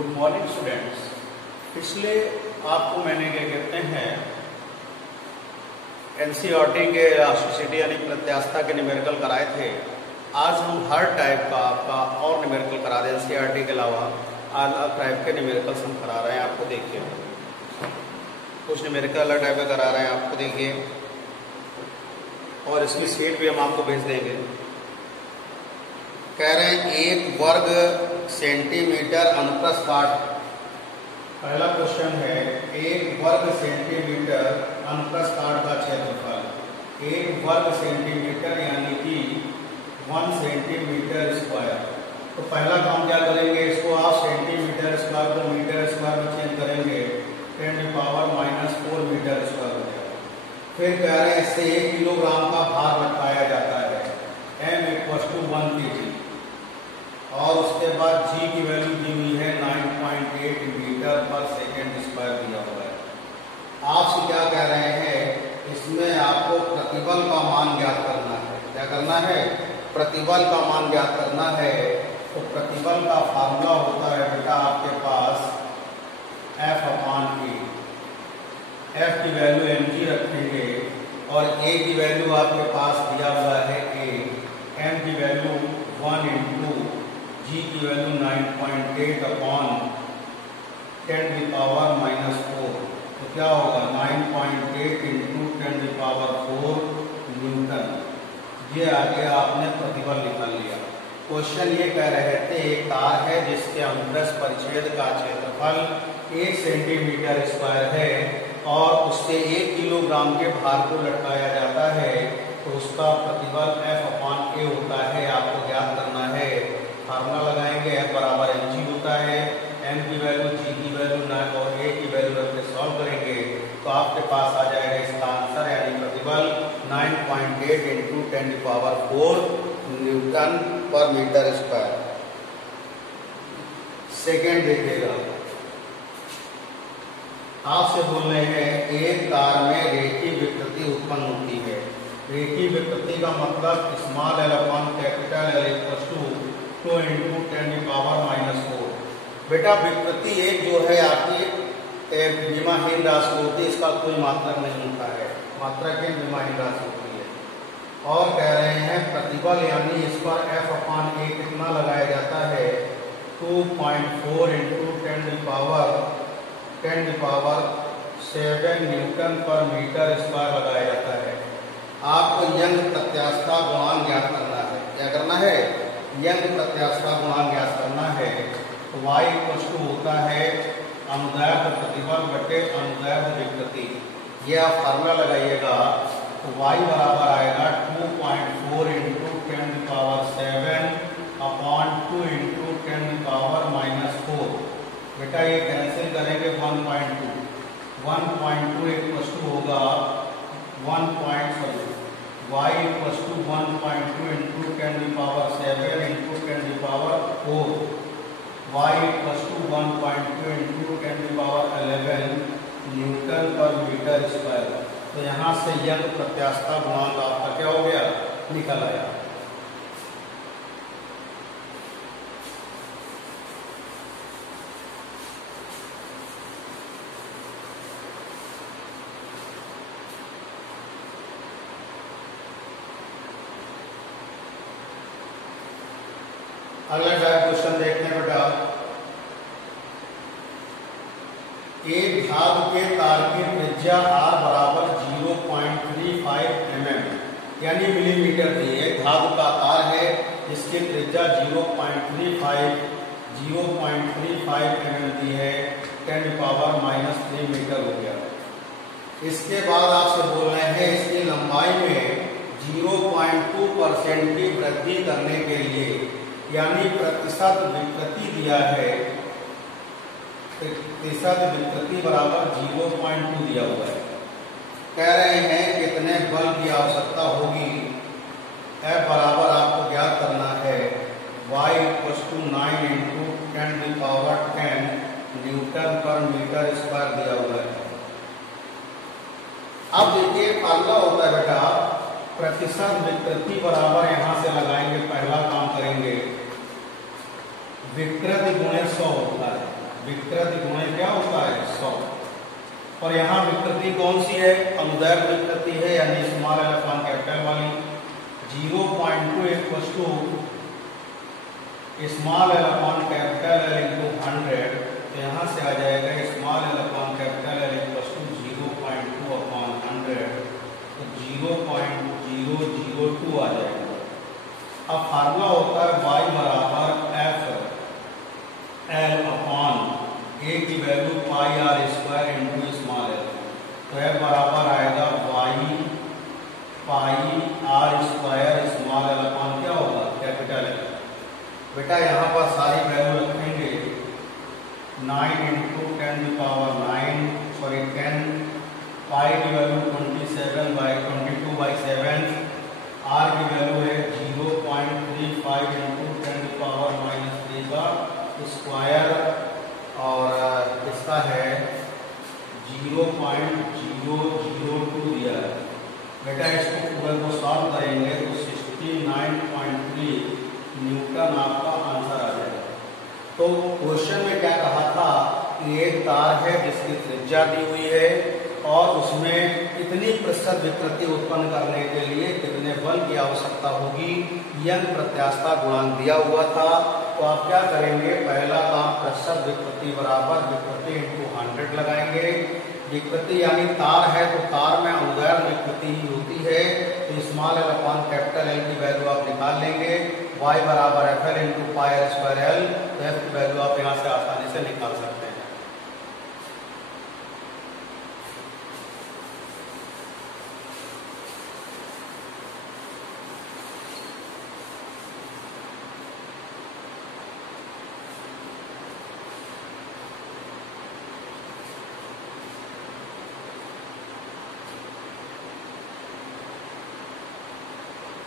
Good morning students. पिछले आपको मैंने क्या कहते हैं एनसीईआरटी के इलास्टिसिटी यानी प्रत्यास्थता के न्यूमेरिकल कराए थे। आज हम हर टाइप का आपका और न्यूमेरिकल करा रहे हैं। एनसीईआरटी के अलावा अलग टाइप के न्यूमेरिकल्स हम करा रहे हैं। आपको देखिए कुछ न्यूमेरिकल अलग टाइप का करा रहे हैं, आपको देखिए, और इसकी सीट भी हम आपको भेज देंगे। कह रहे हैं 1 वर्ग सेंटीमीटर अनुप्रस्थ काट। पहला क्वेश्चन है 1 वर्ग सेंटीमीटर अनुप्रस्थ काट का क्षेत्रफल। 1 वर्ग सेंटीमीटर यानी कि 1 सेंटीमीटर स्क्वायर। तो पहला काम क्या करेंगे, इसको आप सेंटीमीटर स्क्वायर को मीटर स्क्वायर में चेंज करेंगे, 10⁻⁴ मीटर स्क्वायर हो जाएगा। फिर कह रहे हैं इससे 1 किलोग्राम का भार लटकाया जाता है, m = 1 kg। और उसके बाद g की वैल्यू दी हुई है 9.8 मीटर पर सेकेंड स्क्वायर दिया हुआ है। आपसे क्या कह रहे हैं, इसमें आपको प्रतिबल का मान ज्ञात करना है। क्या करना है? प्रतिबल का मान ज्ञात करना है। तो प्रतिबल का फार्मूला होता है बेटा आपके पास F/A। F की वैल्यू mg रखेंगे और A की वैल्यू आपके पास दिया हुआ है A, m की वैल्यू 1 × g की वैल्यू 9.8/10⁻⁴। तो क्या होगा 9.8 × 10⁴ न्यूटन। ये आगे आपने प्रतिबल निकाल लिया। क्वेश्चन ये कह रहे थे एक तार है जिसके अनुप्रस्थ परिच्छेद का क्षेत्रफल 1 सेंटीमीटर स्क्वायर है और उससे 1 किलोग्राम के भार को लटकाया जाता है, तो उसका प्रतिबल F/A होता है। आपको ज्ञात करना है। फार्मूला लगाएंगे, F = mg होता है, m की वैल्यू, g की वैल्यू और a की वैल्यू रख के सॉल्व करेंगे तो आपके पास आ जाएगा इसका आंसर, यानी प्रतिबल 9.8 × 10⁴ न्यूटन पर मीटर स्क्वायर। सेकेंड देखिएगा, आपसे बोल रहे हैं एक तार में रेखीय विकृति उत्पन्न होती है। रेखीय विकृति का मतलब स्मॉल l/कैपिटल L = 2 × 10⁻⁴। बेटा विकृति एक जो है आपकी विमाहीन राशि होती है, इसका कोई मात्रक नहीं होता है, मात्रक एक विमाहीन राशि होती है। और कह रहे हैं प्रतिबल यानी इस पर F/A कितना लगाया जाता है, 2.4 × 10⁻7 न्यूटन पर मीटर स्क्वायर लगाया जाता है। आपको यंग प्रत्यास्थता गुणांक ज्ञात करना है। क्या करना है? यंग प्रत्यास्थता गुणांक ज्ञात करना है। तो y = होता है अनुदैर्ध्य प्रतिबल बटे अनुदैर्ध्य विकृति। ये आप फार्मूला लगाइएगा तो y बराबर आएगा 2.4 × 10⁻7/2 × 10⁻⁴। बेटा ये कैंसिल करेंगे 1.2 होगा y = 1.2 × 10⁻7 × 10⁻⁴ y = 1.2 × 10⁻11 न्यूटन पर मीटर स्क्वायर। तो यहाँ से यंग प्रत्यास्थता गुणांक आपका क्या हो गया, निकल आया। अगला क्वेश्चन देखते हैं बेटा। एक धातु के तार की त्रिज्या r = 0.35 mm यानी मिलीमीटर दी है। एक धातु का तार है जिसकी त्रिज्या 0.35 mm दी है, 10⁻³ मीटर हो गया। इसके बाद आपसे बोल रहे हैं इसकी लंबाई में 0.2% की वृद्धि करने के लिए, यानी प्रतिशत विकृति दिया है, प्रतिशत विकृति बराबर 0.2 दिया हुआ है। कह रहे हैं कितने बल की आवश्यकता होगी। F बराबर आपको ज्ञात करना है, y = 9 × 10⁻10 न्यूटन पर मीटर स्क्वायर दिया हुआ है। अब देखिए फार्मूला होता है बेटा प्रतिशत विकृति बराबर, यहां से लगाएंगे, पहला काम करेंगे विकृति × 100 होता है। विकृति गुणे क्या होता है 100। और यहाँ विकृति कौन सी है? अनुदैर्घ्य विकृति है, यानी स्मॉल एल अपॉन कैपिटल वाली। 0.2 equals to small L upon capital L into 100, तो यहाँ से आ जाएगा small L upon capital L equals to 0.2 upon 100, तो 0.002 आ जाएगा। अब फार्मूला होता है y बराबर एफ एल अपॉन ए की value pi R square into small L, तो एफ बराबर आएगा y pi R square small L upon क्या होगा कैपिटल एल। बेटा यहाँ पर सारी वैल्यू रखेंगे, 9 इंटू 10 पाई की वैल्यू 22/7, आर की वैल्यू है 0.35 इंटू 10⁻³ का स्क्वायर, और इसका है 0.002 दिया है। बेटा इसको पूरे को सॉल्व करेंगे तो 69.3 न्यूटन आपका आंसर आ जाएगा। तो क्वेश्चन में क्या कहा था कि एक तार है जिसकी त्रिज्या दी हुई है और उसमें इतनी प्रतिशत विकृति उत्पन्न करने के लिए कितने बल की आवश्यकता होगी, यंग प्रत्यास्थता गुणांक दिया हुआ था। तो आप क्या करेंगे, पहला काम प्रतिशत विकृति बराबर विकृति इंटू 100 लगाएंगे। विकृति यानी तार है तो तार में अनुदैर्घ्य विकृति ही होती है, तो small L upon capital L की वैल्यू आप निकाल लेंगे, y बराबर F L into pi R square L, तो एफ की वैल्यू आप यहाँ से आसानी से निकाल सकते हैं।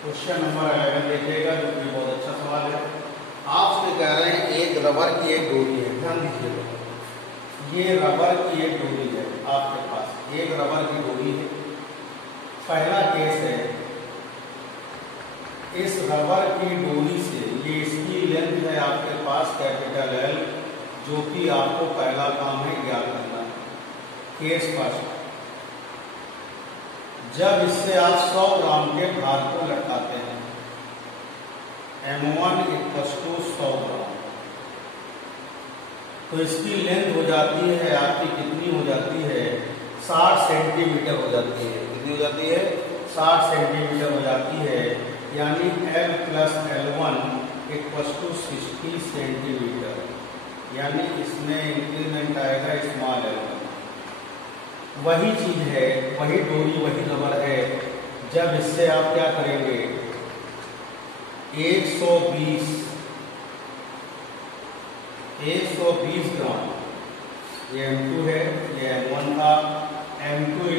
क्वेश्चन नंबर 11 देखिएगा, जो कि बहुत अच्छा सवाल है। आपसे कह रहे हैं एक रबर की एक डोरी है, ध्यान दीजिएगा, ये रबर की एक डोरी है, आपके पास एक रबर की डोरी है। पहला केस है, इस रबर की डोरी से ये इसकी लेंथ है आपके पास कैपिटल एल, जो कि आपको पहला काम है ज्ञात करना। केस फर्स्ट, जब इससे आप 100 ग्राम के भार को लटकाते हैं, M1 = 100 ग्राम, तो इसकी लेंथ हो जाती है आपकी कितनी हो जाती है 60 सेंटीमीटर हो जाती है। कितनी हो जाती है 60 सेंटीमीटर हो जाती है, यानी L + L1 = 60 सेंटीमीटर, यानी इसमें इंक्रीमेंट आएगा स्मॉल एल। वही चीज है, वही डोरी, वही रबर है। जब इससे आप क्या करेंगे 120 ग्राम, ये M2 है, ये M1 था, M2 =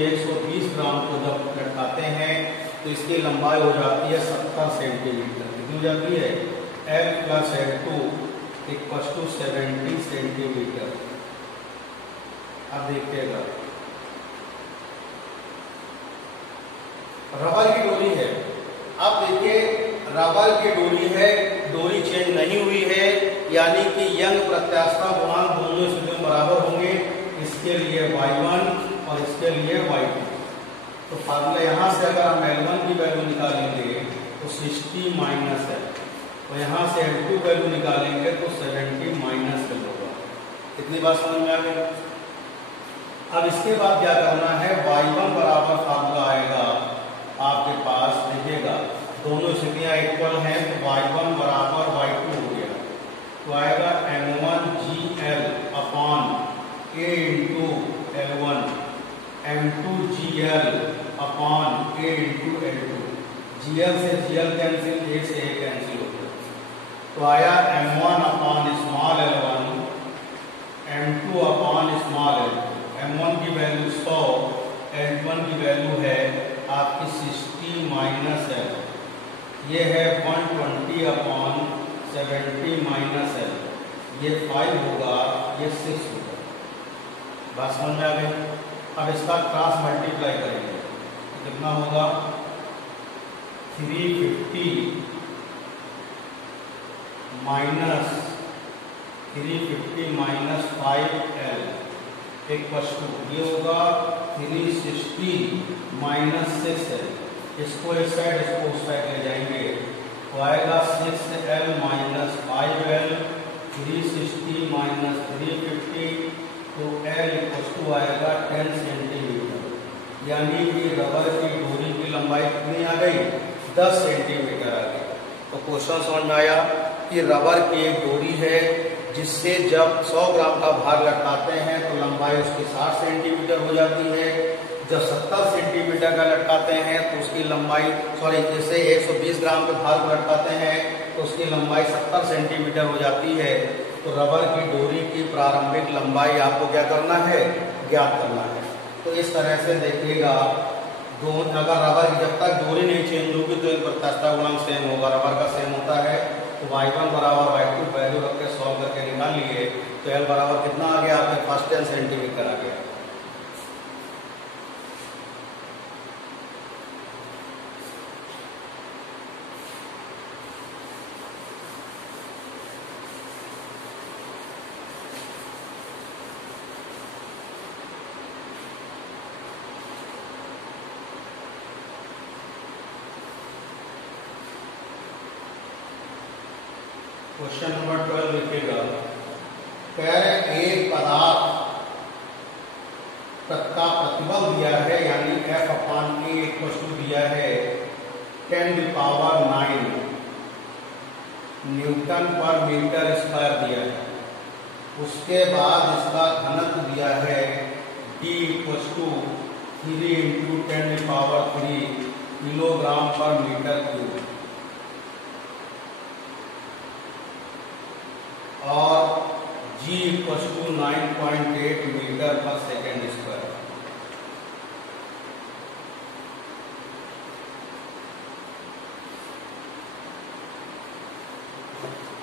120 ग्राम को जब लटकाते हैं तो इसकी लंबाई हो जाती है 70 सेंटीमीटर। कितनी हो जाती है L + L2 = 70 सेंटीमीटर। अब देखिएगा, रबर की डोरी है। अब देखिए रबर की डोरी है, डोरी चेंज नहीं हुई है, यानी कि यंग प्रत्यास्थता गुणांक दोनों स्थितियों में बराबर होंगे। इसके लिए y1 और इसके लिए y2। तो फार्मूला यहाँ से अगर हम L1 की वैल्यू निकालेंगे तो 60 माइनस है, और यहाँ से L2 वैल्यू निकालेंगे तो 70 माइनस है होगा। इतनी बात समझ में आ गई। अब इसके बाद क्या करना है, y1 बराबर फार्मूला आएगा आपके पास, देखिएगा दोनों स्थितियां इक्वल हैं तो y1 बराबर y2 हो गया, तो आएगा M1GL upon A into L1, M2GL upon A into L2। GL से GL कैंसिल, A से A कैंसिल हो गया, तो आया M1 upon small l1, M2 upon small l2। M1 की वैल्यू 100, L1 की वैल्यू है आपकी 60 माइनस l, ये है 120 अपॉन 70 माइनस l, ये 5 होगा, ये 6 होगा। बात समझ में आ गई। अब इसका क्रॉस मल्टीप्लाई करेंगे तो कितना होगा 350 minus 350 minus 5L equal to ये होगा 360 माइनस 6L। इसको इस साइड इसको उस साइड ले जाएंगे तो आएगा 6L माइनस 5L 360 माइनस 350 तो L इक्वल टू आएगा 10 सेंटीमीटर। यानी कि रबर की डोरी की लंबाई कितनी आ गई 10 सेंटीमीटर आ गई। तो क्वेश्चन समझ में आया कि रबर की एक डोरी है जिससे जब 100 ग्राम का भार लटकाते हैं तो लंबाई उसकी 60 सेंटीमीटर हो जाती है। जब 70 सेंटीमीटर का लटकाते हैं तो उसकी लंबाई जैसे 120 ग्राम के भार को लटकाते हैं तो उसकी लंबाई 70 सेंटीमीटर हो जाती है। तो रबर की डोरी की प्रारंभिक लंबाई आपको क्या करना है ज्ञात करना है। तो इस तरह से देखिएगा अगर रबर की जब तक डोरी नहीं चेंज होगी तो इन प्रत्यास्थता गुणांक सेम होगा। रबर का सेम होता है तो y1 बराबर y2 वैल्यू रख के सॉल्व करके निकाल लिए तो L बराबर कितना आ गया आपके पास 10 सेंटीमीटर आ गया। क्वेश्चन नंबर 12 लिखिएगा। कह रहे एक पदार्थ का प्रतिबल दिया है यानी F/A इक्वल टू दिया है 10⁹ न्यूटन पर मीटर स्क्वायर दिया है। उसके बाद इसका घनत्व दिया है D इक्वल टू 3 × 10⁻³ किलोग्राम पर मीटर क्यूब और G इक्वल टू 9.8 मीटर पर सेकेंड स्क्वायर।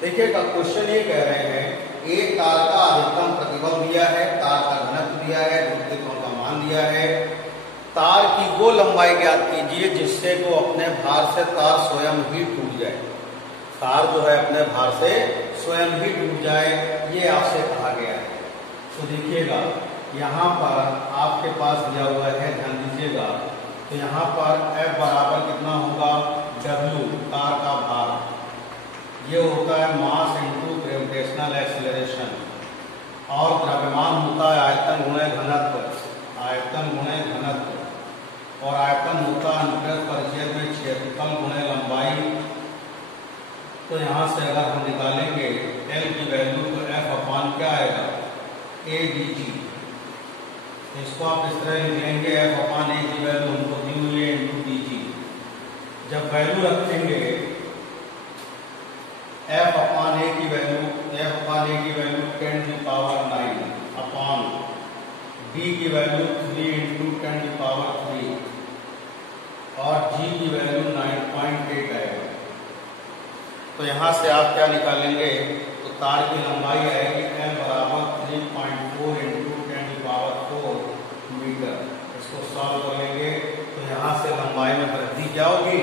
देखिएगा क्वेश्चन ये कह रहे हैं एक तार का अधिकतम प्रतिबल दिया है, तार का घनत्व दिया है, विद्युत कोण का मान दिया है। तार की वो लंबाई ज्ञात कीजिए जिससे वो अपने भार से तार स्वयं ही टूट जाए। तार जो है अपने भार से स्वयं ही टूट जाए ये आपसे कहा गया है। तो देखिएगा यहाँ पर आपके पास दिया हुआ है, ध्यान दीजिएगा। तो यहाँ पर F बराबर कितना होगा W तार का भार, ये होता है मास इंटू ग्रेविटेशनल एक्सीलरेशन और द्रव्यमान होता है आयतन गुणे घनत्व, आयतन गुणे घनत्व और आयतन होता है अनुप्रस्थ परिच्छेद में क्षेत्रफल गुणे लंबाई। तो यहाँ से अगर हम निकालेंगे L की वैल्यू तो F/A क्या आएगा AdG। इसको आप इस तरह लिख लेंगे F/A की वैल्यू हमको दी हुई है इंटू dG। जब वैल्यू रखेंगे F/A की वैल्यू 10⁹ अपॉन D की वैल्यू 3 × 10⁻³ और G की वैल्यू 9.8 आएगा। तो यहाँ से आप क्या निकालेंगे तो तार की लंबाई आएगी L बराबर 3.4 × 10⁴ मीटर। इसको सॉल्व करेंगे तो यहाँ से लंबाई में वृद्धि क्या होगी,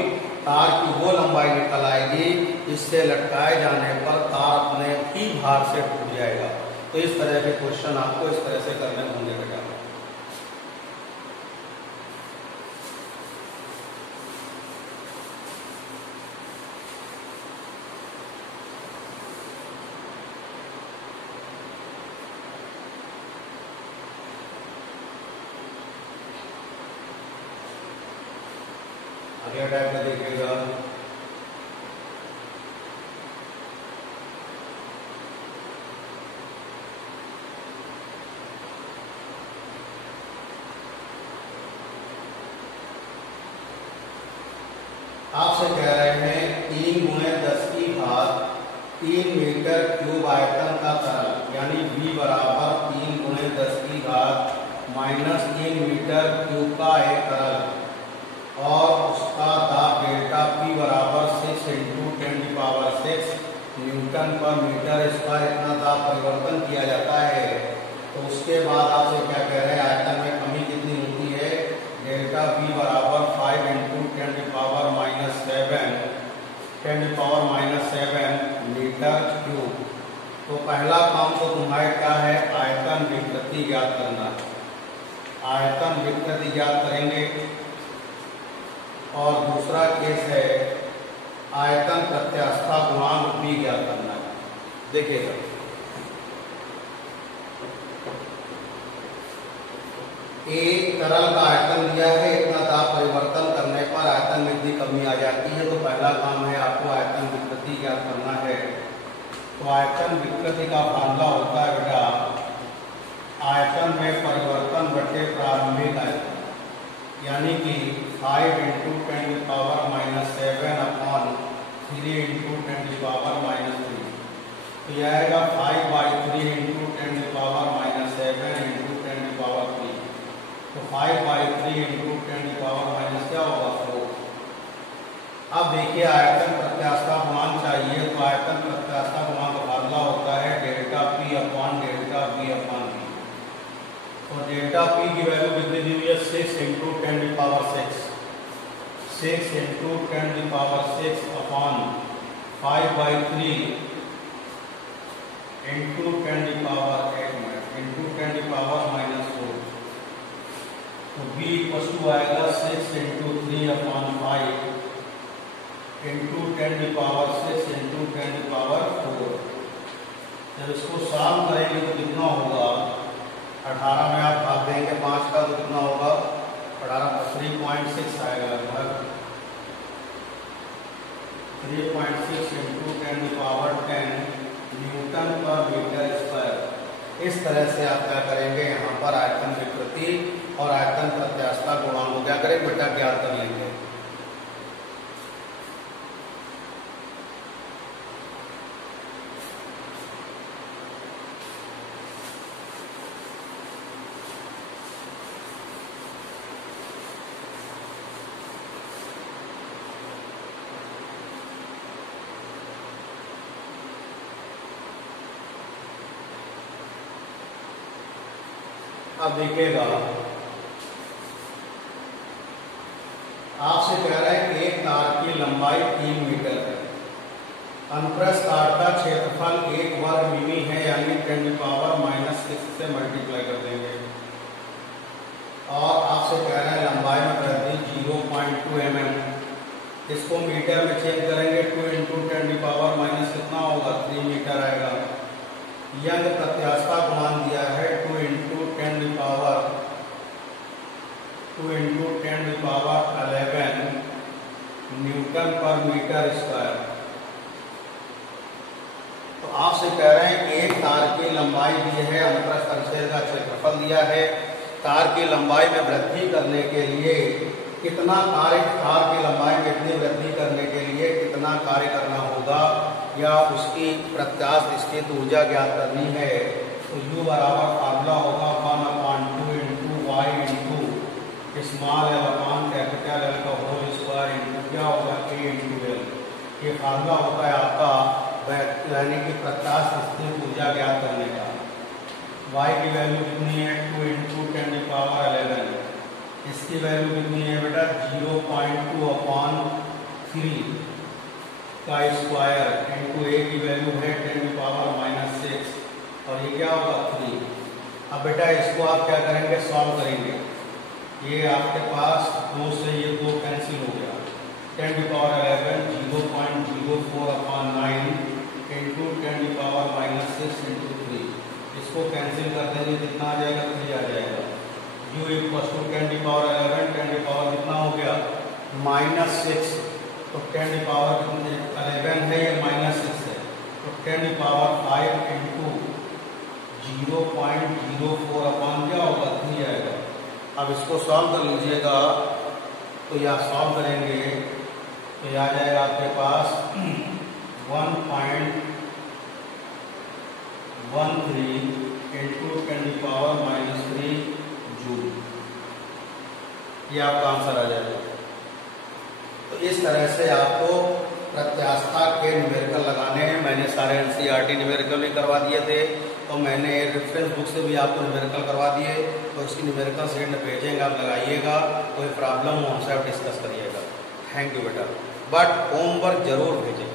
तार की वो लंबाई निकल आएगी जिससे लटकाए जाने पर तार अपने ही भार से टूट जाएगा। तो इस तरह के क्वेश्चन आपको इस तरह से करने होंगे बेटा। अगला टाइप में देखिएगा आपसे कह रहे हैं 3 × 10⁻³ मीटर क्यूब आयतन का तरल यानी V बराबर 3 × 10⁻³ मीटर क्यूब का एक तरल और उसका दाब डेल्टा P बराबर 6 × 10⁻⁶ न्यूटन पर मीटर स्क्वायर इतना दाब परिवर्तन किया जाता है। तो उसके बाद आपसे क्या कह रहे हैं आयतन में कमी कितनी होती है, डेल्टा P बराबर 5 × 10⁻⁷ मीटर क्यूब तो पहला काम तो तुम्हारा क्या है, आयतन विकृति ज्ञात करना। आयतन विकृति ज्ञात करेंगे। और दूसरा केस है आयतन प्रत्यास्था गुणांक भी ज्ञात करना है। देखिएगा, एक तरल का आयतन दिया है, इतना ताप परिवर्तन करने पर आयतन में इतनी कमी आ जाती है। तो पहला काम है आपको आयतन विकृति ज्ञात करना है। तो आयतन विकृति का फार्मूला होता है बेटा, आयतन में परिवर्तन बटे प्रारंभिक आयतन, यानी कि 5 × 10⁻⁻7 अपॉन 3 × 10⁻⁻3। तो यह आएगा 5/3 × 10⁻⁻7 × 10⁻3। तो 5/3 × 10⁻⁻ क्या होगा 4। अब देखिए आयतन प्रत्यास्था गुणांक चाहिए। तो आयतन प्रत्यास्था गुणांक का फार्मूला होता है delta P upon delta V upon V। तो डेल्टा P की वैल्यू कितनी दी हुई है, 6 × 10⁻6। 6 × 10⁻6 अपॉन 5/3 × 10⁻⁻4। तो B = आएगा 6 × 3 अपॉन 5 × 10⁻6 × 10⁻4। जब इसको सॉल्व करेंगे तो कितना होगा, 18 में आप भाग देंगे 5 का तो कितना होगा 18 3.6 आएगा लगभग। 3.6 × 10⁻10 न्यूटन पर मीटर स्क्वायर। इस तरह से आप क्या करेंगे, यहाँ पर आयतन विकृति और आयतन प्रत्यास्था गुणांक को क्या करें बेटा ज्ञात कर लेंगे। अब देखिएगा, आपसे कह रहा है कि एक तार की लंबाई 3 मीटर है, अनुप्रस्थ तार का क्षेत्रफल 1 वर्ग मिमी है, यानी 10⁻⁻6 से मल्टीप्लाई कर देंगे। और आपसे कह रहा है लंबाई में वृद्धि 0.2 mm। इसको मीटर में चेंज करेंगे, 2 × 10⁻⁻ कितना होगा 3 मीटर आएगा। यंग प्रत्यास्था गुणांक दिया है 2 × 10⁻11 न्यूटन पर मीटर स्क्वायर। तो आपसे कह रहे हैं कि एक तार की लंबाई दी है, अनुप्रस्थ परिच्छेद का क्षेत्रफल दिया है, तार की लंबाई में वृद्धि करने के लिए कितना कार्य, तार की लंबाई में इतनी वृद्धि करने के लिए कितना कार्य करना होगा, या उसकी प्रत्यास्थ स्थित ऊर्जा ज्ञात करनी है। तो U बराबर फार्मूला होगा 1/2 × y × small l upon capital L का होल स्क्वायर इंटू क्या होगा A × L। ये फार्मूला होता है आपका यानी कि प्रत्यास्थ स्थित ऊर्जा ज्ञात करने का। y की वैल्यू कितनी है 2 × 10⁻11। इसकी वैल्यू कितनी है बेटा 0.2 अपॉन 3 का स्क्वायर इंटू A की वैल्यू है 10⁻⁻6 और ये क्या होगा 3। अब बेटा इसको आप क्या करेंगे, सॉल्व करेंगे। ये आपके पास 2 से ये 2 कैंसिल हो गया, 10⁻11 0.04 अपॉन 9 इंटू 10⁻⁻6 इंटू 3। इसको कैंसिल कर देंगे, कितना आ जाएगा 3 आ जाएगा। U = 10⁻11 कितना हो गया -6। तो 10⁻11 है, ये -6 है, तो 10⁻5 इंटू 0.04 अपॉन क्या होगा 3 आएगा। अब इसको सॉल्व कर लीजिएगा, तो यह सॉल्व करेंगे तो यह आ जाएगा आपके पास 1.13 इंटू 10⁻³ जूल। ये आपका आंसर आ जाएगा। तो इस तरह से आपको प्रत्यास्था के न्यूमेरिकल लगाने हैं। मैंने सारे NCERT न्यूमेरिकल भी करवा दिए थे, तो मैंने रेफरेंस बुक से भी आपको न्यूमेरिकल करवा दिए। तो इसकी न्यूमेरिकल सेट में भेजेंगे, आप लगाइएगा, कोई प्रॉब्लम हो हमसे आप डिस्कस करिएगा। थैंक यू बेटा, बट होमवर्क जरूर भेजें।